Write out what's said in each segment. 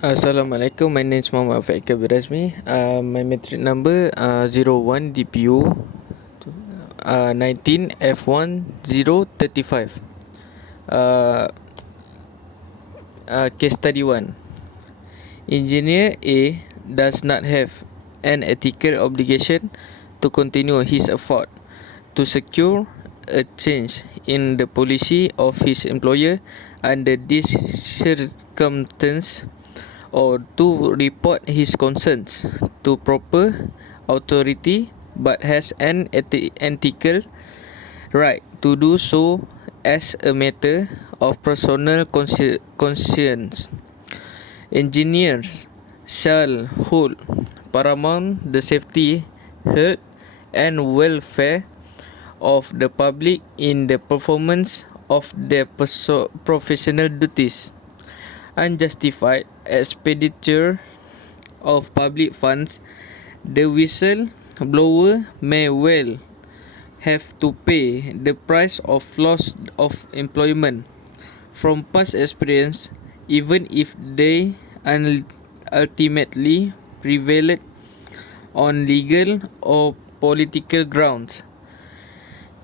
Assalamualaikum, my name is Muhammad Afiq Razmi. My metric number 01DPU 19F1035. uh, Case study 1. Engineer A does not have an ethical obligation to continue his effort to secure a change in the policy of his employer under this circumstance, or to report his concerns to proper authority, but has an ethical right to do so as a matter of personal conscience. Engineers shall hold paramount the safety, health, and welfare of the public in the performance of their professional duties. Unjustified expenditure of public funds, the whistleblower may well have to pay the price of loss of employment. From past experience, even if they ultimately prevailed on legal or political grounds,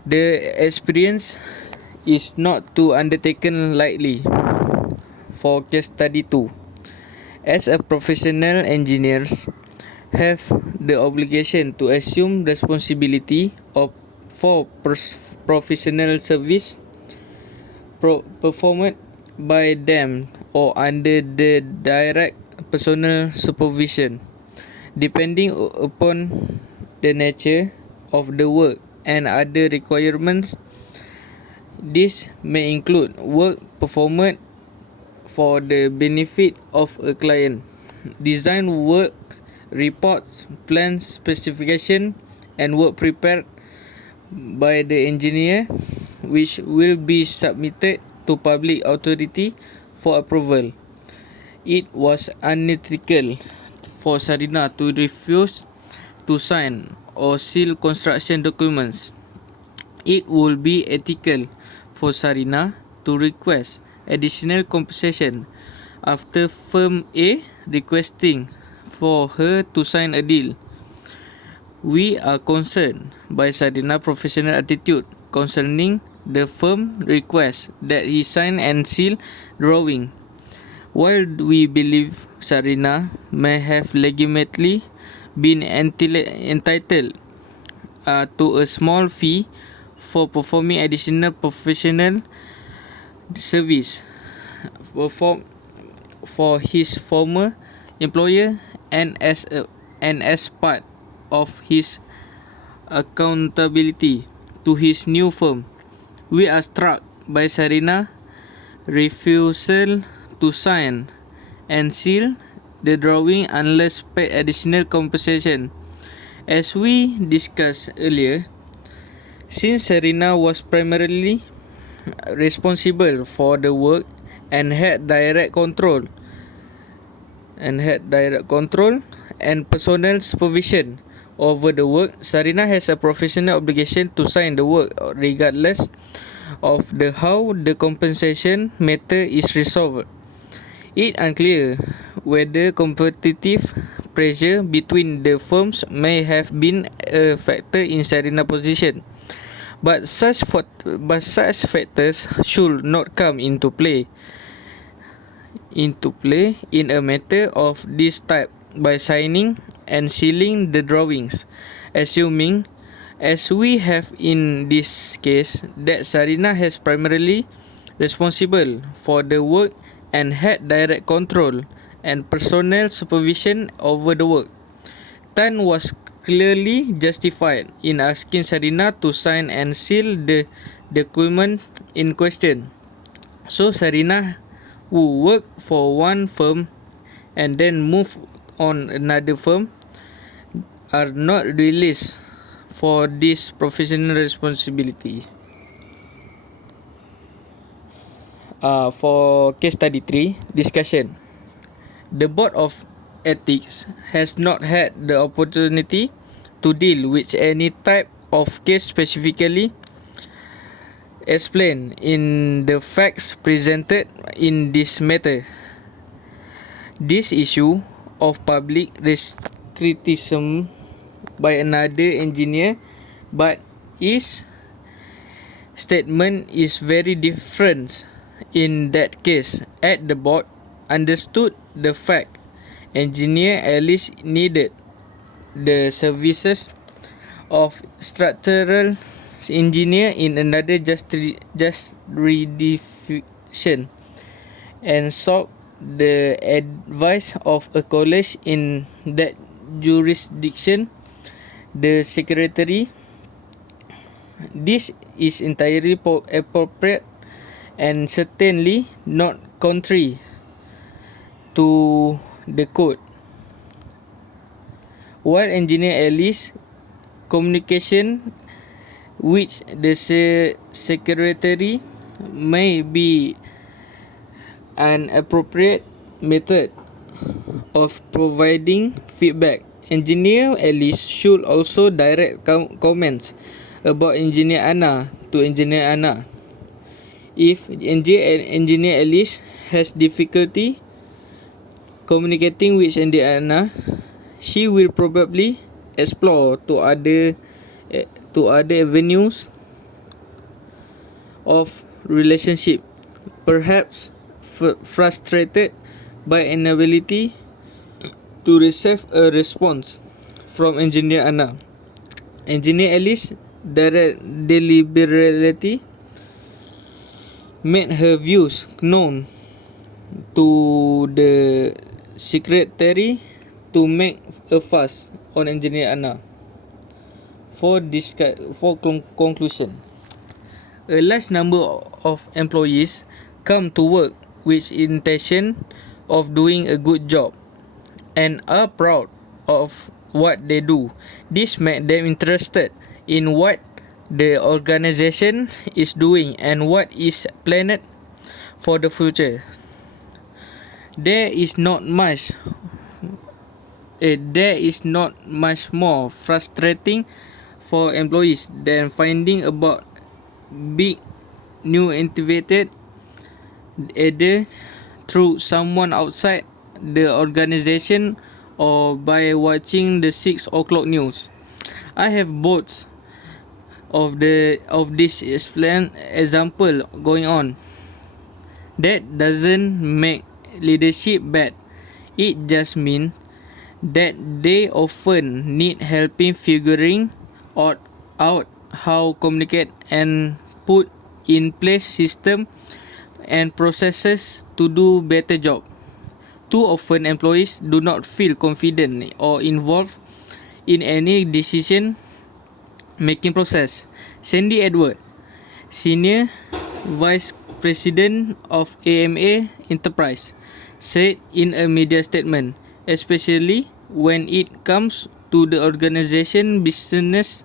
the experience is not to undertaken lightly. For case study 2, as a professional, engineers have the obligation to assume responsibility for professional service performed by them or under the direct personal supervision, depending upon the nature of the work and other requirements. This may include work performed for the benefit of a client, design work, reports, plans, specification, and work prepared by the engineer, which will be submitted to public authority for approval. It was unethical for Sarina to refuse to sign or seal construction documents. It would be ethical for Sarina to request additional compensation after firm A requesting for her to sign a deal. We are concerned by Sarina's professional attitude concerning the firm request that he sign and seal drawing. While we believe Sarina may have legitimately been entitled to a small fee for performing additional professional service for his former employer, and as part of his accountability to his new firm, we are struck by Sarina's refusal to sign and seal the drawing unless paid additional compensation. As we discussed earlier, since Sarina was primarily responsible for the work and had direct control and personal supervision over the work, Sarina has a professional obligation to sign the work regardless of how the compensation matter is resolved. It unclear whether competitive pressure between the firms may have been a factor in Sarina's position. But such factors should not come into play in a matter of this type by signing and sealing the drawings, assuming, as we have in this case, that Sarina has primarily responsible for the work and had direct control and personal supervision over the work. Tan was clearly justified in asking Sarina to sign and seal the document in question. So Sarina, who worked for one firm and then moved on another firm, are not released for this professional responsibility. For case study 3, discussion. The Board of Ethics has not had the opportunity to deal with any type of case specifically explained in the facts presented in this matter. This issue of public criticism by another engineer, but his statement is very different. In that case, at the board understood the fact engineer at least needed the services of structural engineer in another jurisdiction and sought the advice of a college in that jurisdiction, the secretary. This is entirely appropriate and certainly not contrary to the code. While engineer at least communication which the secretary may be an appropriate method of providing feedback, engineer at least should also direct comments about engineer Anna to engineer Anna. If engineer at least has difficulty communicating with engineer Anna, she will probably explore to other avenues of relationship, perhaps frustrated by inability to receive a response from engineer Anna. Engineer Alice deliberately made her views known to the secretary to make a fuss on engineer Anna. For conclusion, a large number of employees come to work with intention of doing a good job and are proud of what they do. This makes them interested in what the organization is doing and what is planned for the future. There is not much more frustrating for employees than finding about big new innovated either through someone outside the organization or by watching the 6 o'clock news. I have both of this example going on. That doesn't make leadership bad. It just means that they often need help in figuring out how communicate and put in place system and processes to do better job. Too often employees do not feel confident or involved in any decision making process. Sandy Edward, Senior Vice President of AMA Enterprise, said in a media statement, especially when it comes to the organization business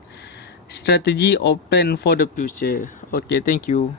strategy or plan for the future. Okay, thank you.